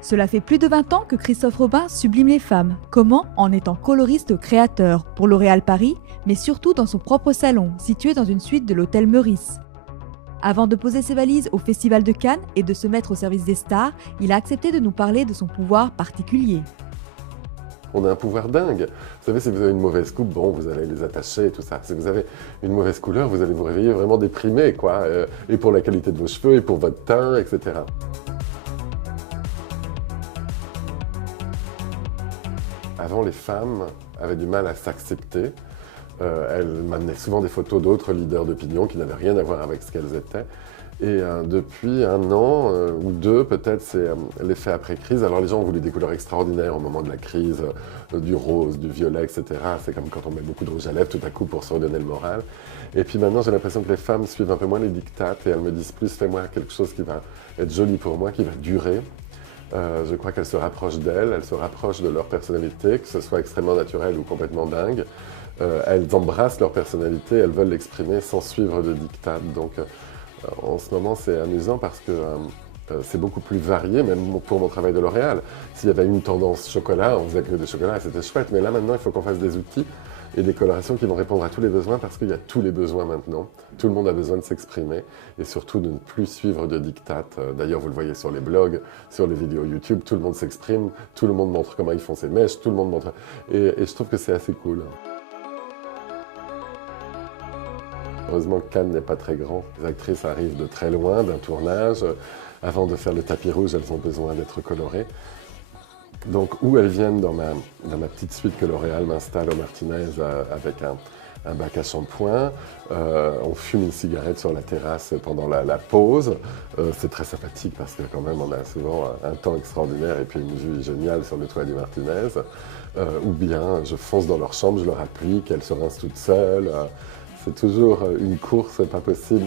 Cela fait plus de 20 ans que Christophe Robin sublime les femmes. Comment? En étant coloriste créateur pour L'Oréal Paris, mais surtout dans son propre salon, situé dans une suite de l'hôtel Meurice. Avant de poser ses valises au Festival de Cannes et de se mettre au service des stars, il a accepté de nous parler de son pouvoir particulier. On a un pouvoir dingue. Vous savez, si vous avez une mauvaise coupe, bon, vous allez les attacher et tout ça. Si vous avez une mauvaise couleur, vous allez vous réveiller vraiment déprimé, quoi. Et pour la qualité de vos cheveux, et pour votre teint, etc. Avant, les femmes avaient du mal à s'accepter. Elles m'amenaient souvent des photos d'autres leaders d'opinion qui n'avaient rien à voir avec ce qu'elles étaient. Et depuis un an ou deux, peut-être, c'est l'effet après-crise. Alors les gens ont voulu des couleurs extraordinaires au moment de la crise, du rose, du violet, etc. C'est comme quand on met beaucoup de rouge à lèvres tout à coup pour se redonner le moral. Et puis maintenant, j'ai l'impression que les femmes suivent un peu moins les dictates et elles me disent plus, fais-moi quelque chose qui va être joli pour moi, qui va durer. Je crois qu'elles se rapprochent d'elles, elles se rapprochent de leur personnalité, que ce soit extrêmement naturel ou complètement dingue. Elles embrassent leur personnalité, elles veulent l'exprimer sans suivre de dictat. Donc en ce moment, c'est amusant parce que c'est beaucoup plus varié, même pour mon travail de L'Oréal. S'il y avait une tendance chocolat, on faisait que des chocolats et c'était chouette. Mais là, maintenant, il faut qu'on fasse des outils et des colorations qui vont répondre à tous les besoins parce qu'il y a tous les besoins maintenant. Tout le monde a besoin de s'exprimer et surtout de ne plus suivre de dictat. D'ailleurs, vous le voyez sur les blogs, sur les vidéos YouTube, tout le monde s'exprime, tout le monde montre comment ils font ses mèches, tout le monde montre... Et je trouve que c'est assez cool. Heureusement, Cannes n'est pas très grand. Les actrices arrivent de très loin d'un tournage. Avant de faire le tapis rouge, elles ont besoin d'être colorées. Donc, où elles viennent dans ma petite suite que L'Oréal m'installe au Martinez avec un bac à shampoing. On fume une cigarette sur la terrasse pendant la pause. C'est très sympathique parce que quand même, on a souvent un temps extraordinaire et puis une vue géniale sur le toit du Martinez. Ou bien, je fonce dans leur chambre, je leur applique, elles se rincent toutes seules. C'est toujours une course pas possible.